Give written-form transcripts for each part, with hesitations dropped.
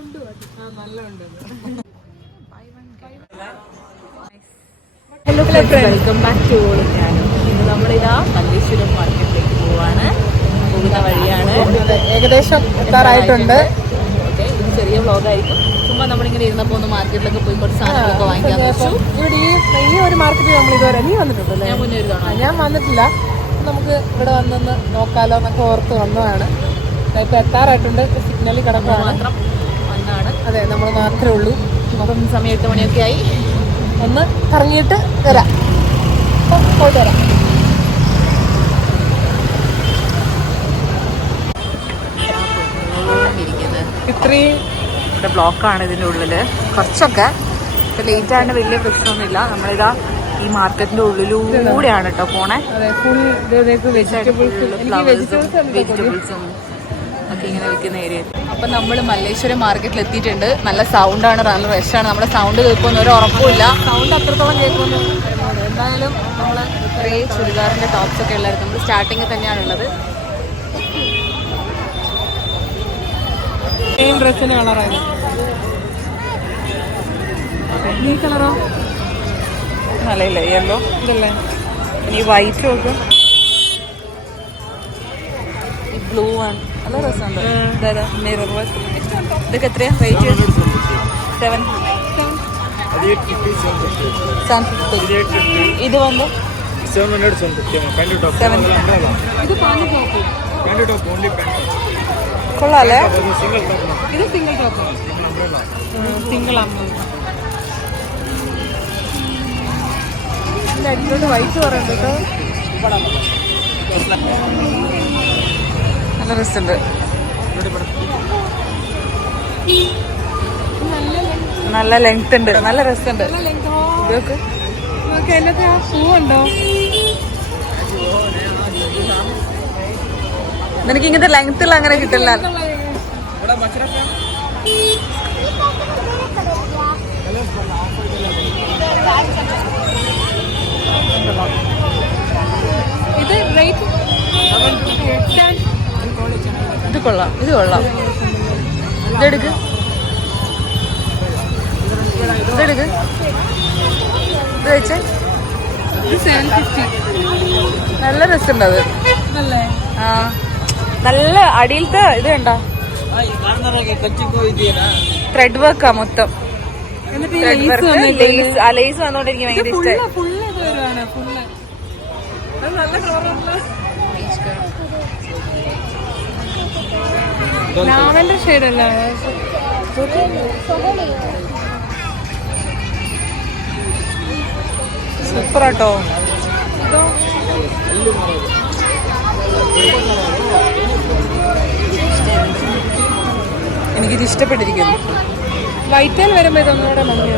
Hello friends, welcome back to all. ഞാനും ഇന്ന് നമ്മളിതാ മല്ലേശ്വരം മാർക്കറ്റിലേക്ക് പോവാണ്. പോകുന്ന വഴിയാണ്, ഏകദേശം എത്താറായിട്ടുണ്ട്. ഓക്കെ, ഇത് ചെറിയ വ്ളോഗായിരിക്കും. ചുമ്മാ നമ്മളിങ്ങനെ ഇരുന്നപ്പോൾ ഒന്ന് മാർക്കറ്റിലൊക്കെ പോയി കുറച്ച് സാധനങ്ങളൊക്കെ വാങ്ങിക്കാൻ വെച്ചു. ഇവിടെ ഈ ഒരു മാർക്കറ്റിൽ നമ്മൾ ഇതുവരെ നീ വന്നിട്ടുണ്ടല്ലേ? ഞാൻ മുന്നേ ഒരു തവണ ഞാൻ വന്നിട്ടില്ല. നമുക്ക് ഇവിടെ വന്നൊന്ന് നോക്കാലോ എന്നൊക്കെ ഓർത്ത് വന്നതാണ്. ഇപ്പം എത്താറായിട്ടുണ്ട്. സിഗ്നലിൽ കിടക്കുകയാണ്. മാത്രം വന്നാണ്. അതെ, നമ്മൾ മാത്രമേ ഉള്ളൂ. അപ്പം സമയം 8 മണിയൊക്കെ ആയി. ഒന്ന് കറങ്ങിയിട്ട് വരാം. അപ്പം പോയിട്ട് വരാം. ഇത്രയും ഇവിടെ ബ്ലോക്കാണ് ഇതിൻ്റെ ഉള്ളിൽ. കുറച്ചൊക്കെ ഇപ്പം ലേറ്റ് ആയതുകൊണ്ട് വലിയ പ്രശ്നമൊന്നുമില്ല. നമ്മളിതാ ഈ മാർക്കറ്റിന്റെ ഉള്ളിലൂടെയാണ് കേട്ടോ പോണേ. വെജിറ്റബിൾസും ഒക്കെ ഇങ്ങനെ വിൽക്കുന്ന ഏരിയ. അപ്പം നമ്മൾ മല്ലേശ്വരം മാർക്കറ്റിൽ എത്തിയിട്ടുണ്ട്. നല്ല സൗണ്ടാണ്, നല്ല റഷാണ്. നമ്മുടെ സൗണ്ട് കേൾക്കുമെന്ന് ഒരു ഉറപ്പുമില്ല. സൗണ്ട് അത്രത്തോളം കേൾക്കുമെന്ന്. എന്തായാലും നമ്മൾ കുറേ ചുരിദാറിൻ്റെ ടോപ്സൊക്കെ ഉള്ളായിരുന്നു. നമ്മൾ സ്റ്റാർട്ടിങ്ങിൽ തന്നെയാണുള്ളത്. ഡ്രസ്സിന് കളറായിരുന്നു. ഈ കളറോ? നല്ലയില്ല, യെല്ലോ ഇതല്ലേ. ഇനി വൈറ്റ് നോക്ക്, ഈ ബ്ലൂ ആണ്, നല്ല രസമുണ്ട്. ഇതാ മിറർ വർക്ക്. ഇതൊക്കെ എത്രയാ റേറ്റ്? 750. ഇത് വന്നു 700. കൊള്ളാല്ലേ? ഇത് സിംഗിൾ ടോപ്പ്, സിംഗിൾ ആണ്. അടിക്കോട്ട് വൈറ്റ് പറയുന്നത് നല്ല രസമുണ്ട്. നല്ല ലെങ്ത് ഉണ്ട്, നല്ല രസമുണ്ട്. അതിനകത്ത് ആ പൂവുണ്ടോ? നിനക്ക് ഇങ്ങനത്തെ ലെങ്ത്തുള്ള അങ്ങനെ കിട്ടില്ല. ഇത് റേറ്റ് ഇത് കൊള്ളാം, ഇത് കൊള്ളാം. ഇതെടുക്ക്, ഇതെടുക്ക്, ഇത് വെച്ചേ. 750. നല്ല രസമുണ്ട് അത്. ആ, നല്ല അടിയിലത്തെ ഇത് കണ്ടോ, ത്രെഡ് വർക്കാ മൊത്തം. ലേസ് വന്നോണ്ട് എനിക്ക് ഭയങ്കര ഇഷ്ടമായി. ലാവൻഡർ ഷെയ്ഡല്ല, സൂപ്പറാട്ടോ. എനിക്കിത് ഇഷ്ടപ്പെട്ടിരിക്കുന്നു. വൈറ്റേൽ വരുമ്പോ ഇതൊന്നുകൂടെ ഭംഗി.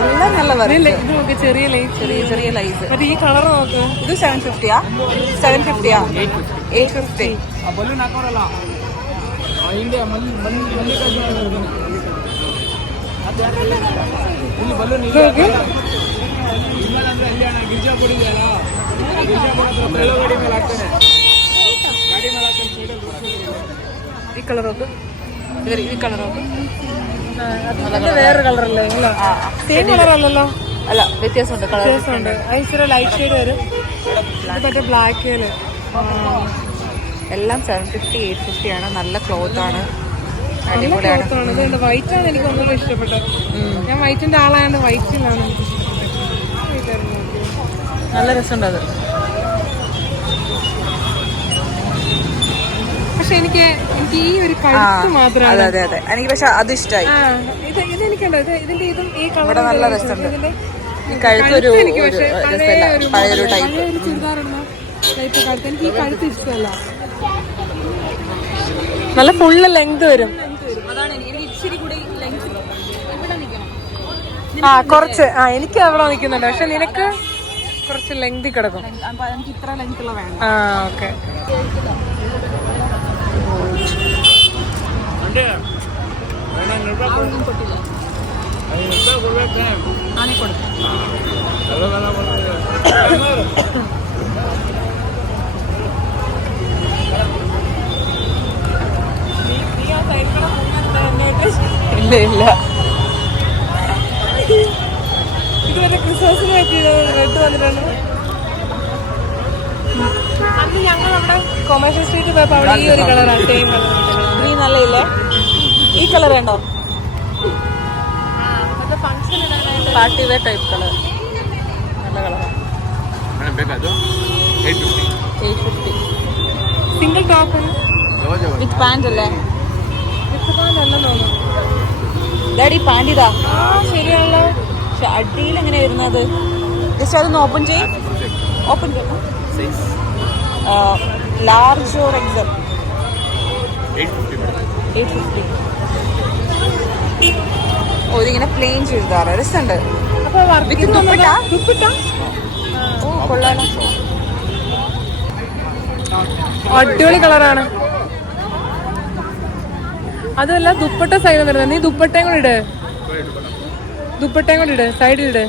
എല്ലാം നല്ല ഇത് നോക്ക്, ചെറിയ ലൈസ്, ചെറിയ ലൈസ്. മറ്റേ ഈ കളർ നോക്ക്. ഇത് 750യാ? 750യാ? 850. ഈ കളർ നോക്ക്, ഈ കളർ നോക്ക്. വേറെ കളറല്ലേ? സെയിം കളറല്ലല്ലോ. അല്ല, വ്യത്യാസമുണ്ട്, കളർ വ്യത്യാസമുണ്ട്. ഇച്ചിരി ലൈറ്റ് ഷെയ്ഡ് വരും. മറ്റേ ബ്ലാക്കില് എല്ലാം 750, 850 ആണ്. നല്ല ക്ലോത്ത് ആണ്, അടിപൊളിയാണ്. വൈറ്റ് ആണ് എനിക്ക് ഒന്നുകൂടെ ഇഷ്ടപ്പെട്ടത്. ഞാൻ വൈറ്റിന്റെ ആളായത് വൈറ്റിലാണ് എനിക്ക് ഇഷ്ടപ്പെട്ടത്. നല്ല രസമുണ്ട് അത്. പക്ഷെ എനിക്ക് ഈ ഒരു കഴുത്ത് മാത്രമാണ്. അതെ അതെ, എനിക്ക് പക്ഷെ അത് ഇഷ്ടമായി. ഇതെനിക്കുണ്ടോ, ഇതിന്റെ ഇതും ഈ കളർ നല്ല രസമുണ്ട്. ഈ കഴുത്തൊരു പഴയൊരു ടൈപ്പ് ചുരിദാറുണ്ടോ ടൈപ്പ് കഴുത്ത്. എനിക്ക് ഈ കഴുത്ത് ഇഷ്ടമല്ല. നല്ല ഫുള്ള് ലെങ്ത് വരും. കുറച്ച് എനിക്ക് അവിടെ നിൽക്കുന്നുണ്ട്. പക്ഷെ നിനക്ക് കുറച്ച് ലെങ്തി കിടക്കും. ഇത്ര ലെങ്ത്തുള്ള വേണം. ഓക്കെ. ഇല്ല ഇല്ല. ഇത് മറ്റേ ക്രിസ്മസിന് പറ്റിയത് റെഡ് വന്നിട്ടുണ്ട്. അന്ന് ഞങ്ങൾ അവിടെ കൊമേഴ്ഷ്യൽ സ്ട്രീറ്റ് പോയപ്പോൾ അവിടെ ഈ ഒരു കളറാണ്, സെയിം കളർ. ഗ്രീൻ നല്ല ഇല്ലേ? ഈ കളർ വേണ്ടോ? ഫംഗ്ഷൻ ഇടാനായിട്ട് പാർട്ടി വെയർ ടൈപ്പ് കളർ, നല്ല കളറാണ്. 850. സിംഗിൾ ടോപ്പ് വിത്ത് പാന്റ് അല്ലേ? വിത്ത് പാന്റ് അല്ലെന്ന് തോന്നുന്നു. ഡാഡി പാന്റ് ഇതാ. ശരിയാണല്ലോ. പക്ഷെ അടിയിൽ എങ്ങനെ വരുന്നത്? ജസ്റ്റ് അതൊന്ന് ഓപ്പൺ ചെയ്യും. ഓപ്പൺ ചെയ്യും. Large or Excel? 850. ഓ, ഇതിങ്ങനെ പ്ലെയിൻ ചുരിദാർ രസമുണ്ട്. വിത്ത് ദുപ്പട്ട. ഓ കൊള്ളാലോ. അടിപൊളി കളറാണ്. അതല്ല ദുപ്പട്ട സൈഡ് വരുന്നത്. നീ ദുപ്പട്ടയും കൂടി ഇട്, സൈഡിലിട്.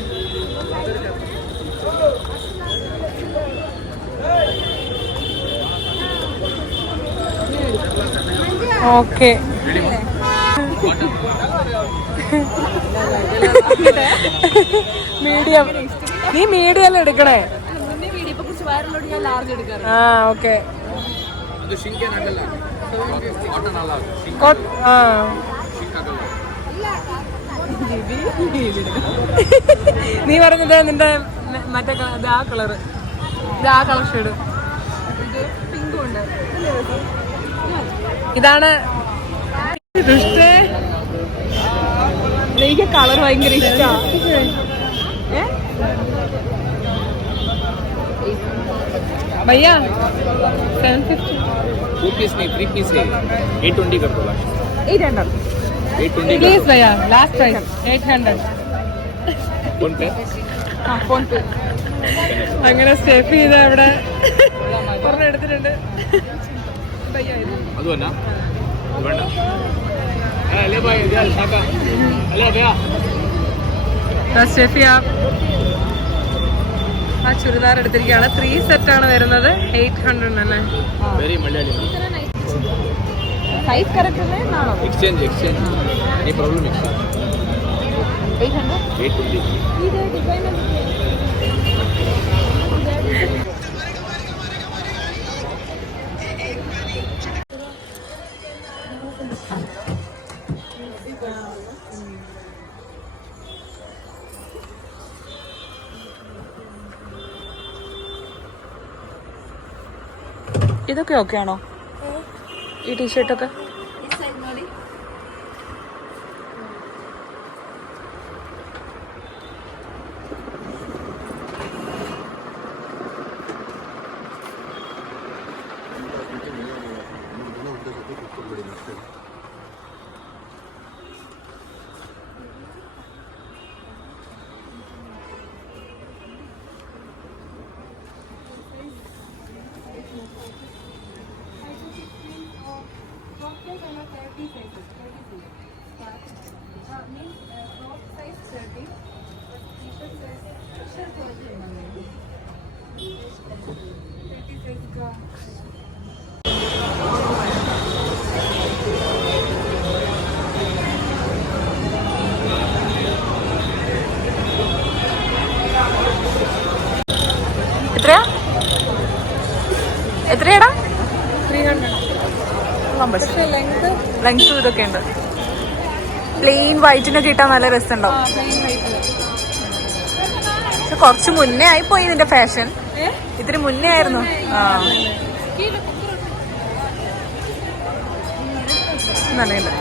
ഓക്കെ. മീഡിയം. നീ മീഡിയം എടുക്കണേ. ആ ഓക്കെ. നീ പറഞ്ഞത് നിന്റെ മറ്റേ ആ കളറ്, ഇത് ആ കളർ ഷെയ്ഡ്. ഇതാണ് എനിക്ക് കളർ ഭയങ്കര ഇഷ്ടമാണ്. भैया 750. 2 पीस नहीं 3 पीस है 820 कर दो लास्ट 800. 820 प्लीज भैया लास्ट प्राइस 800. फोन पे ഫോൺ പേ. അങ്ങനെ സ്റ്റെപ്പ് ചെയ്ത് അവിടെ ഒരെണ്ണം എടുത്തിട്ടുണ്ട്. ಅದು ಅಣ್ಣ ಬೇಡ ಅಲ್ಲೇ ಬಾಯ್ ಇದೆ ಅಲ್ಲಿ ಸಾಕ ಅಲ್ಲೇ ಭಯ್ಯ സ്റ്റെഫി ആ ചുരിദാർ എടുത്തിരിക്കുകയാണ്. 3 സെറ്റാണ് വരുന്നത്. 800 തന്നെ. ವೆರಿ ಮಲಯಾಳಿ സൈസ് കറക്റ്റ് ആണോ? ಎಕ್ಸ್ಚೇಂಜ್ ಎನಿ ಪ್ರಾಬ್ಲಮ್ ಇಲ್ಲ 800. 820 ഇതൊക്കെ ഓക്കെ ആണോ? ഈ ടീഷർട്ടൊക്കെ എത്രയാടാ? 300. പക്ഷേ ലെങ്ത് ഇതൊക്കെ ഉണ്ട്. പ്ലെയിൻ വൈറ്റിനൊക്കെ ഇട്ടാൽ നല്ല രസമുണ്ടാവും. പക്ഷെ കുറച്ച് മുന്നേ ആയിപ്പോയി ഇതിന്റെ ഫാഷൻ. ഇത്തിരി മുന്നേ ആയിരുന്നു. നല്ലുണ്ട്.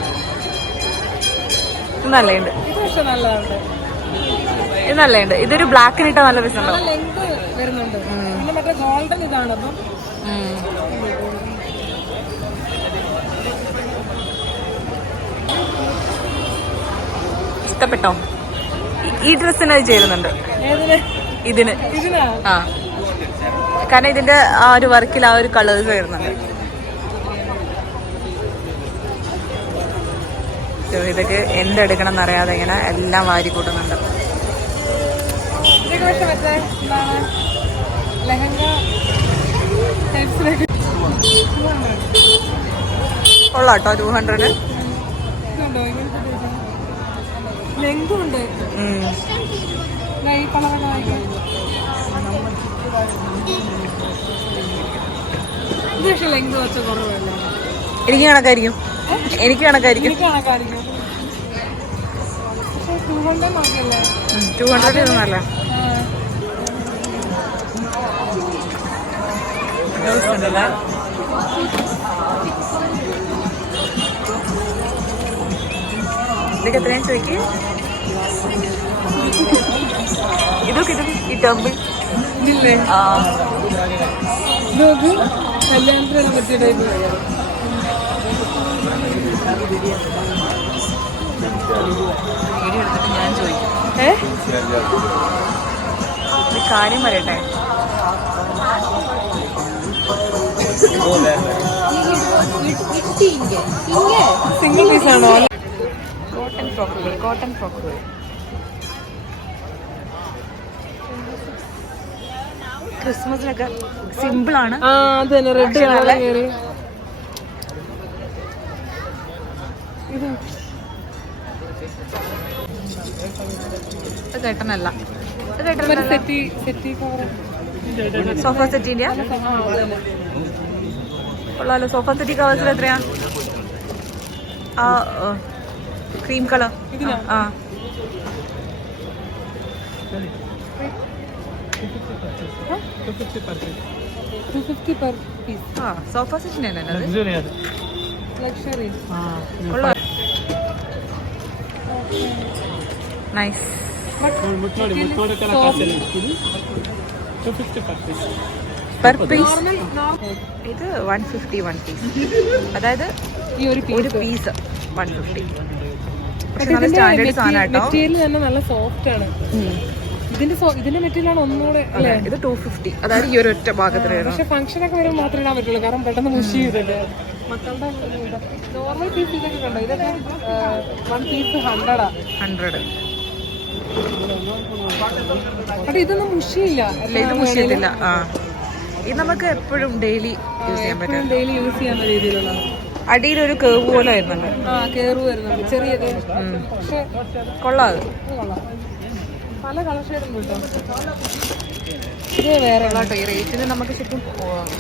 ഇത് നല്ലുണ്ട്. ഇതൊരു ബ്ലാക്കിനിട്ട നല്ല രസമുണ്ടാവും. വരുന്നുണ്ട്. മറ്റേ ഗോൾഡൻ ഇതാണ്. അപ്പം ഇഷ്ടപ്പെട്ടോ? ഈ ഡ്രസ്സിന് അത് ചേരുന്നുണ്ട്. ഇതിന് ആ, കാരണം ഇതിന്റെ ആ ഒരു വർക്കിൽ ആ ഒരു കളേഴ്സ് വരുന്നുണ്ട്. ഇതൊക്കെ എന്തെടുക്കണം എന്നറിയാതെ ഇങ്ങനെ എല്ലാം വാരി കൂട്ടുന്നുണ്ട്. കൊള്ളാട്ടോ. 200. ലെങ്തും ഉണ്ട്. ഈ കളറൊക്കെ വാങ്ങിക്കാം. ഇത് പക്ഷെ ലെങ്ത് വെച്ച കുറവല്ല. എനിക്ക് കണക്കായിരിക്കും. എനിക്ക് കണക്കായിരിക്കും. പക്ഷെ 200 നോക്കിയല്ലേ? 200 നല്ല ഇതൊക്കെ എത്രയാണ് ചോദിക്കുക? ഇതൊക്കെ ഈ ടെമ്പിൾ ഇല്ലേ? ഇതൊക്കെ കല്യാണത്തിനെല്ലാം പറ്റിയ ടൈപ്പ്. വീഡിയോ എടുത്തിട്ട് ഞാൻ ചോദിക്കും. ഒരു കാര്യം പറയട്ടെ, സിംഗിൾ പീസ് ആണോ? കോട്ടൺ ഫ്രോക്കുകൾ ക്രിസ്മസിനൊക്കെ സിമ്പിൾ ആണ്. അത് തന്നെ റെഡ് കളർ കയറി. കേട്ടനല്ല സോഫ സെറ്റിന്റെ കൊള്ളാലോ. സോഫ സെറ്റി കവേഴ്സിൽ എത്രയാ? ആ ക്രീം കളർ. ആ സോഫ സെറ്റിന് നൈസ്. പെർ പീസ് ഇത് 150 1 പീസ്. അതായത് ഈ ഒരു പീസ് 150. പക്ഷെ നല്ല സ്റ്റാൻഡേർഡ് സാധനം കേട്ടോ. മെറ്റീരിയൽ തന്നെ നല്ല സോഫ്റ്റ് ആണ്. ഇതിന്റെ മെറ്റീരിയൽ ആണ് ഒന്നുകൂടെ. ഇത് 250. അതായത് ഈ ഒരു ഒറ്റ ഭാഗത്തിന്. പക്ഷെ ഫംഗ്ഷൻ ഒക്കെ വരുമ്പോൾ മാത്രമേ ഇടാൻ പറ്റുള്ളൂ. കാരണം പെട്ടെന്ന് മുഷി ചെയ്തിട്ട് മക്കളുടെ നോർമൽ പീസ് ഇതൊക്കെ കണ്ടോ? ഇതൊക്കെ 1 പീസ് 100. പക്ഷെ ഇതൊന്നും മുഷിയില്ല. ഇത് മുഷിയത്തില്ല. ആ ഇത് നമുക്ക് എപ്പോഴും ഡെയിലി യൂസ് ചെയ്യാൻ പറ്റും. ഡെയിലി യൂസ് ചെയ്യാവുന്ന രീതിയിലുള്ള. അടിയിലൊരു കേവ് പോലെ വരുന്നുണ്ട്. കേറ് വരുന്നുണ്ട് ചെറിയത്. പക്ഷെ കൊള്ളാത്. പല കളർ ഷെയ്ഡും കിട്ടും. ഇത് വേറെ കേട്ടോ. ഈ റേറ്റിന് നമുക്ക് ശരിക്കും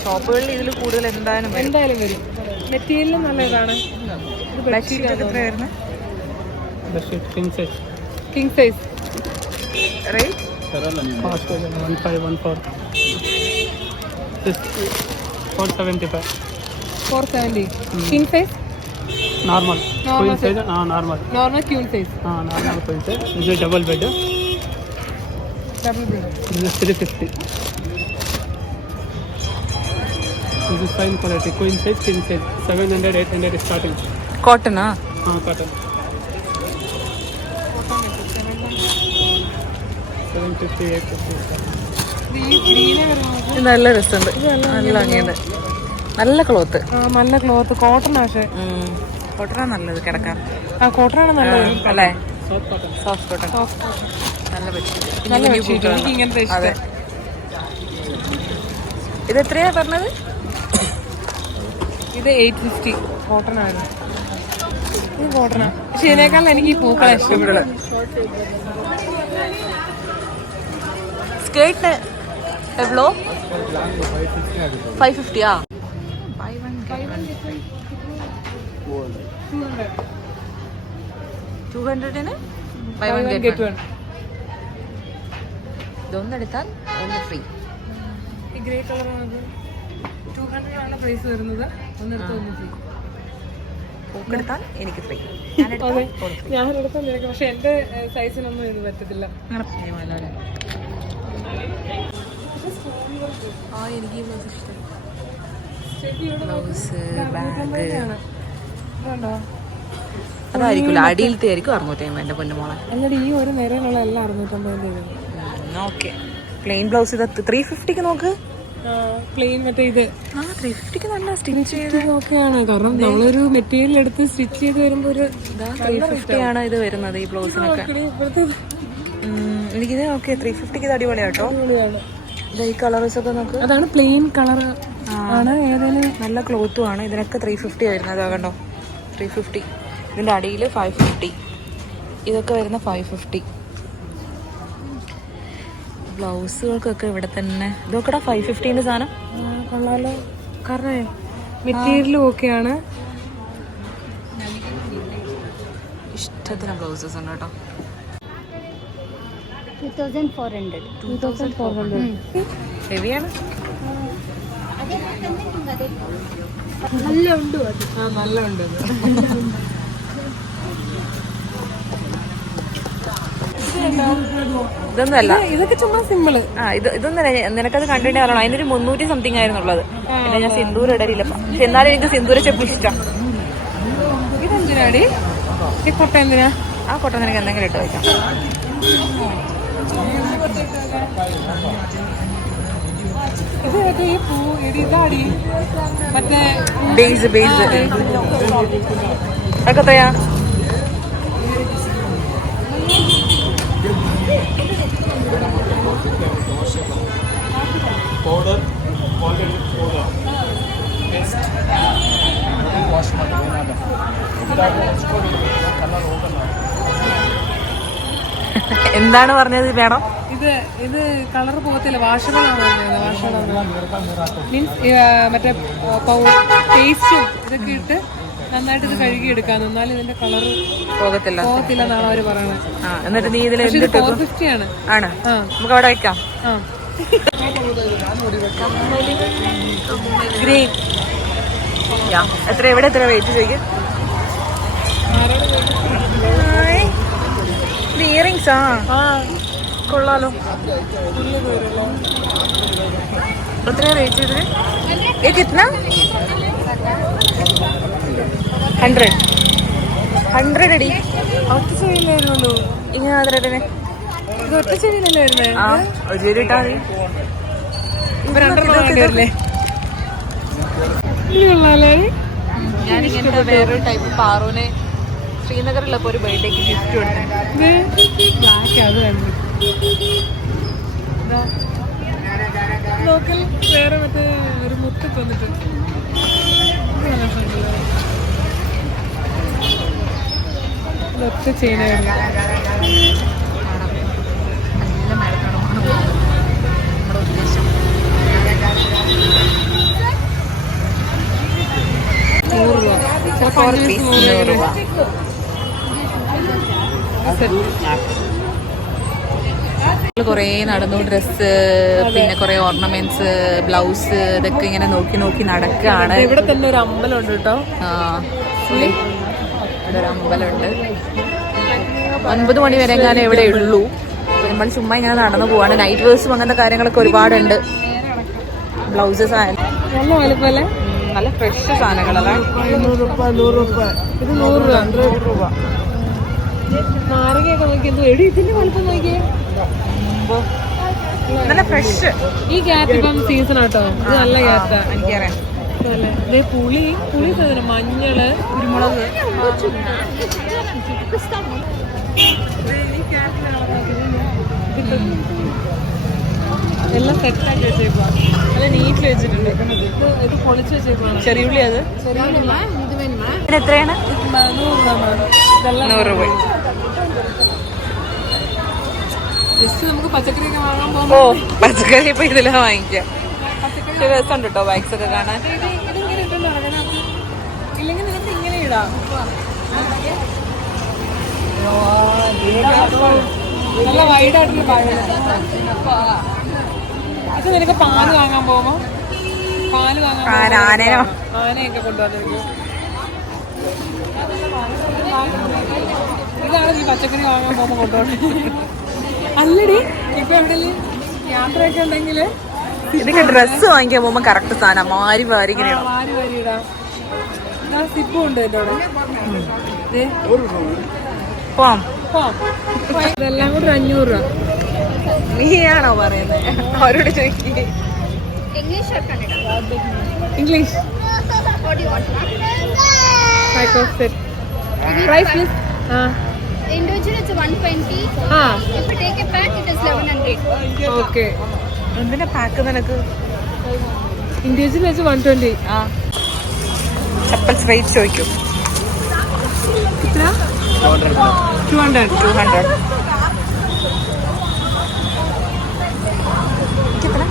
ഷോപ്പുകളിൽ ഇതിൽ കൂടുതൽ എന്തായാലും വരും. മെറ്റീരിയലും നല്ല ഇതാണ്. ബെഡ്ഷീറ്റ് എത്ര വരുന്നത്? King size rate 1514 475 470. King size normal queen size. Normal queen size. Normal queen size. This is double bed. This is 350. This is fine quality queen size, king size. 700 800 is starting. കോട്ടനാ? Cotton 750 850. നല്ല രസമുണ്ട്. നല്ല ഭംഗിയുണ്ട്. നല്ല cloth. നല്ല cloth. Cotton പക്ഷേ കോട്ടനാ നല്ലത് കിടക്കാൻ. കോട്ടനാണ് നല്ലത് അല്ലേ? Soft cotton. നല്ല ബെഡ്ഷീറ്റ്. നല്ല ബെഡ്ഷീറ്റ്. എനിക്ക് ഇങ്ങനത്തെ ഇഷ്ടം. ഇത് എത്രയാ പറഞ്ഞത്? ഇത് 850. കോട്ടനാണ്. ഇത് കോട്ടനാ. പക്ഷെ ഇതിനേക്കാൾ എനിക്ക് ഈ പൂക്കളെ ഇഷ്ടം. സ്കേർട്ടിന് എവ്വളോ? 550. 200-ന് buy one get one. ഇതൊന്നെടുത്താൽ ഒന്ന് ഫ്രീ. ഈ ഗ്രേ കളറാണ്. 200 ആണ് പ്രൈസ് വരുന്നത്. ഒന്നെടുത്ത് ഒന്ന് ഫ്രീ. പൂക്കെടുത്താൽ എനിക്ക് ഫ്രീ. ഞാൻ എടുത്താൽ നിനക്ക്. പക്ഷെ എന്റെ സൈസിനൊന്നും ഇത് പറ്റത്തില്ല. എനിക്ക് ഇതുണ്ടോ? അതായിരിക്കില്ല, അടിയിലത്തെ ആയിരിക്കും 650. എന്റെ പൊന്നുമോളെ അല്ലാതെ ഈ ഒരു നിരയിലുള്ള എല്ലാം 650. ഓക്കെ. പ്ലെയിൻ ബ്ലൗസ് ഇത് 350 നോക്ക്. പ്ലെയിൻ മറ്റേ ഇത് 350 നല്ല സ്റ്റിച്ച് ചെയ്ത് ഓക്കെയാണ്. കാരണം നമ്മളൊരു മെറ്റീരിയൽ എടുത്ത് സ്റ്റിച്ച് ചെയ്ത് വരുമ്പോ ഒരു 350 ആണ് ഇത് വരുന്നത് ഈ ബ്ലൗസിനൊക്കെ. എനിക്കിത് ഓക്കെ. 350 ഇത് അടിപൊളിയാട്ടോ. ഈ കളേഴ്സ് ഒക്കെ നോക്ക്. അതാണ് പ്ലെയിൻ കളർ ആണ്. ഏതായാലും നല്ല ക്ലോത്തും ആണ്. ഇതിനൊക്കെ 350 വരുന്നത്. കണ്ടോ 350. ഇതിന്റെ അടിയിൽ 550. ഇതൊക്കെ വരുന്ന 550. ബ്ലൗസുകൾക്കൊക്കെ ഇവിടെ തന്നെ. ഇതൊക്കെ 550 സാധനം കൊള്ളാലോ. കാരണം മെറ്റീരിയലും ഓക്കെയാണ്. ഇഷ്ടത്തിന് ബ്ലൗസസ് ഉണ്ട് കേട്ടോ. 2400. ഹെവിയാണ്. നല്ല ഉണ്ട് അത്. നല്ല ഉണ്ട്. ഇതൊന്നുമല്ല, ഇതൊക്കെ ചുമ്മാ സിമ്പിള്. ഇതൊന്നും നിനക്കത് കണ്ടിട്ട് അറിയണം. അതിനൊരു 300 സംതിങ് ആയിരുന്നുള്ളത്. പിന്നെ ഞാൻ സിന്ദൂർ ഇടലില്ല. പക്ഷെ എന്നാലും എനിക്ക് സിന്ദൂര ചെപ്പ് ഇഷ്ടം. ഇതെന്തിനാടി ഈ കൊട്ട? എന്തിനാ ആ കൊട്ട നിനക്ക് എന്തെങ്കിലും ഇട്ട് വെക്കാം. ഇത് ഈ പൂ ഇതാടി മറ്റേ ബേസ് അതൊക്കെ എത്രയാ? എന്താണ് പറഞ്ഞത് വേണം? ഇത് കളർ പോകത്തില്ല. വാഷബിളാണ്. മീൻസ് മറ്റേ പേസ്റ്റും ഇതൊക്കെ ഇട്ട് നന്നായിട്ട് ഇത് കഴുകി എടുക്കാൻ. എന്നാലും ഇതിന്റെ കളർ പോകത്തില്ല എന്നാണ് അവര് പറയുന്നത്. എന്നിട്ട് നീ ഇതിൽ 450 ആണ്. നമുക്ക് അവിടെ വെക്കാം. ഗ്രീൻ എത്ര? എവിടെ എത്ര വെയിറ്റ് ചോദിക്കും? ഇയറിങ്സാ കൊള്ളാലോ. എത്രയാ റേറ്റ് ചെയ്തത്? കിतना? 100 അടി. ഒറ്റ ചെവിയിലായിരുന്നല്ലോ. ഇങ്ങനെ അതിനെ ഇത് ഒറ്റ ചെവിയിലല്ലേ വരുന്നത്? ഒരു ചെവി ഇട്ടാ മതി. ഇപ്പൊ 2 കൊള്ളാല്ലേ? ഞാനിങ്ങനത്തെ വേറൊരു ടൈപ്പ് പാറുവിനെ ശ്രീനഗറിലപ്പോ ഒരു ബർത്ത്ഡേക്ക് ഗിഫ്റ്റ് കൊടുത്തു. ലോക്കൽ വേറെ മറ്റേ ഒരു മുത്ത് വന്നിട്ടുണ്ട്. ഒറ്റ ചെയിനായിരുന്നു. നല്ല മഴക്കാണ് നമ്മുടെ ഉദ്ദേശം. 100 രൂപ. ചിലപ്പോൾ 100 രൂപ. കുറേ നടന്നു. ഡ്രസ്സ്, പിന്നെ കുറെ ഓർണമെന്റ്സ്, ബ്ലൗസ്, ഇതൊക്കെ ഇങ്ങനെ നോക്കി നോക്കി നടക്കുകയാണ്. ഇവിടെ തന്നെ ഒരു അമ്പലം ഉണ്ട് കേട്ടോ. ഇവിടെ ഒരു അമ്പലമുണ്ട്. 9 മണി വരെ എങ്ങാനും ഇവിടെ ഉള്ളൂ. നമ്മൾ ചുമ്മാ ഇങ്ങനെ നടന്നു പോവാണ്. നൈറ്റ് വേഴ്സും അങ്ങനത്തെ കാര്യങ്ങളൊക്കെ ഒരുപാടുണ്ട്. ബ്ലൗസസ് ആയാലും നല്ല വലുപ്പല്ലേ? നല്ല ഫ്രഷ് സാധനങ്ങളല്ലേ. 100 രൂപ. ഇത് 100 രൂപ. നാരങ്ങയൊക്കെ നോക്കി എന്തോ എടി ഇതിന്റെ വലുപ്പം നോക്കിയേ. നല്ല ഫ്രഷ്. ഈ ക്യാറ്റ് ഇപ്പം സീസൺ ആട്ടോ. ഇത് നല്ല ക്യാറ്റാ. എനിക്കറിയാം. പുളി സാധനം, മഞ്ഞള്, കുരുമുളക്. എല്ലാം സെറ്റാക്കി വെച്ചേക്കുവാ. നല്ല നീറ്റിൽ വെച്ചിട്ടുണ്ട്. ഇത് പൊളിച്ച് വെച്ചേക്കുവാണ്. ചെറിയുള്ളി അത് എത്രയാണ്? 100 രൂപ. ജസ്റ്റ് നമുക്ക് പച്ചക്കറിയൊക്കെ വാങ്ങാൻ ഓ, പോകുമ്പോ പച്ചക്കറി ഇപ്പൊ ഇതിലാ വാങ്ങിക്കാം. പക്ഷെ രസമുണ്ട് കേട്ടോ ബാഗ്സ് ഒക്കെ കാണാൻ. ഇതിങ്ങനെ ഇട്ടല്ലോ അതിനകത്ത്. ഇല്ലെങ്കിൽ നിനക്ക് ഇങ്ങനെ ഇടാം. നല്ല വൈഡായിട്ടുള്ള ബാഗ്. ഇത് നിനക്ക് പാല് വാങ്ങാൻ പോകുമ്പോ ആനയൊക്കെ കൊണ്ടുവന്നിരിക്കും. ഇതാണ് നീ പച്ചക്കറി വാങ്ങാൻ പോകുമ്പോ കൊണ്ടുപോകുന്നത്. അല്ലടി ഇപ്പൊ എവിടെയെങ്കിലും യാത്രയൊക്കെ ഉണ്ടെങ്കില് ഇതൊക്കെ ഡ്രസ്സ് വാങ്ങിക്കാൻ പോകുമ്പോ കറക്റ്റ് സാധനം മാരി വാരി ഇങ്ങനെ ഇടാം. വാരി ഇടാം. സിപ്പും ഉണ്ട് എന്നോട്. പോവാം. ഇതെല്ലാം കൂടെ 500 രൂപ. നീയാണോ പറയുന്നത്? അവരോട് ചോദിക്കേ. English prize Individual it's 120. If you take a pack, it is 1100. Okay. എന്തിനാ പാക്ക് നിനക്ക്? ഇൻഡിവിജ്വൽ വെച്ച് 120. ചപ്പൽസ് റേറ്റ് ചോദിക്കും. കിतना 200. 200. कितना?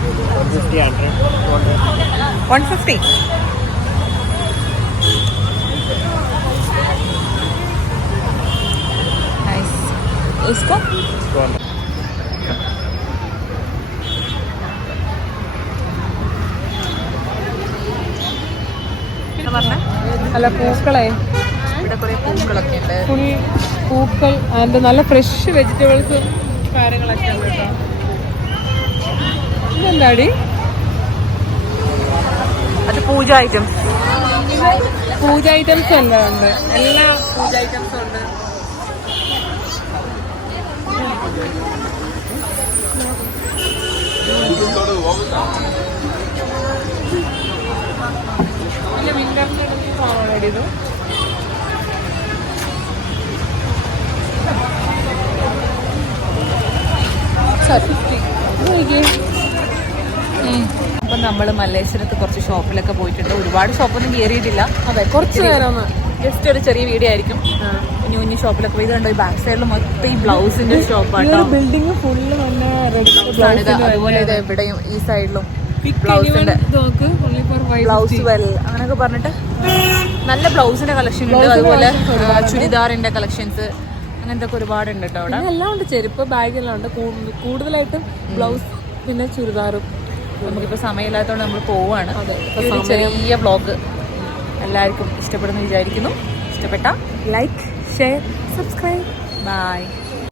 150. नाइस. इसका അല്ല പൂക്കളെ ഇവിടെ കുറെ പൂക്കളൊക്കെ ഉണ്ട്. ഫുൾ പൂക്കൾ ആൻഡ് നല്ല ഫ്രഷ് വെജിറ്റബിൾസ് കാര്യങ്ങളൊക്കെ ഉണ്ട് കേട്ടോ. ഇതെന്താടി? അത് പൂജ ഐറ്റംസ്. പൂജ ഐറ്റംസ് എല്ലാം ഉണ്ട്. എല്ലാ പൂജ ഐറ്റംസും ഉണ്ട്. പിന്നെ വിന്ററിന്റെ സാധനമാണോ ഇത്? അപ്പം നമ്മൾ മല്ലേശ്വരത്ത് കുറച്ച് ഷോപ്പിലൊക്കെ പോയിട്ടുണ്ട്. ഒരുപാട് ഷോപ്പൊന്നും കയറിയിട്ടില്ല. അതെ, കുറച്ച് നേരം ജസ്റ്റ് ഒരു ചെറിയ വീഡിയോ ആയിരിക്കും. കുഞ്ഞു കുഞ്ഞു ഷോപ്പിലൊക്കെ പോയി കണ്ടോ. ഈ ബാക്ക് സൈഡിൽ മൊത്തം ഈ ബ്ലൗസിന്റെ ഷോപ്പാണ്. ബിൽഡിംഗ് ഫുള്ള് നല്ല അതുപോലെ ഇത് എവിടെയും ഈ സൈഡിലും ബ്ലൗസിന്റെ ബ്ലൗസ് വെൽ അങ്ങനെയൊക്കെ പറഞ്ഞിട്ട് നല്ല ബ്ലൗസിന്റെ കളക്ഷൻ ഉണ്ട്. അതുപോലെ ചുരിദാറിന്റെ കളക്ഷൻസ് അങ്ങനത്തെ ഒക്കെ ഒരുപാടുണ്ട് കേട്ടോ അവിടെ. എല്ലാം ഉണ്ട്. ചെരുപ്പ്, ബാഗ് എല്ലാം ഉണ്ട്. കൂടുതലായിട്ടും ബ്ലൗസ് പിന്നെ ചുരിദാറും. നമുക്കിപ്പോൾ സമയമില്ലാത്തതുകൊണ്ട് നമ്മൾ പോവുകയാണ്. ഒരു ചെറിയ വ്ളോഗ് എല്ലാവർക്കും ഇഷ്ടപ്പെടുന്നു വിചാരിക്കുന്നു. ഇഷ്ടപ്പെട്ട ലൈക്ക്, ഷെയർ, സബ്സ്ക്രൈബ്. ബൈ.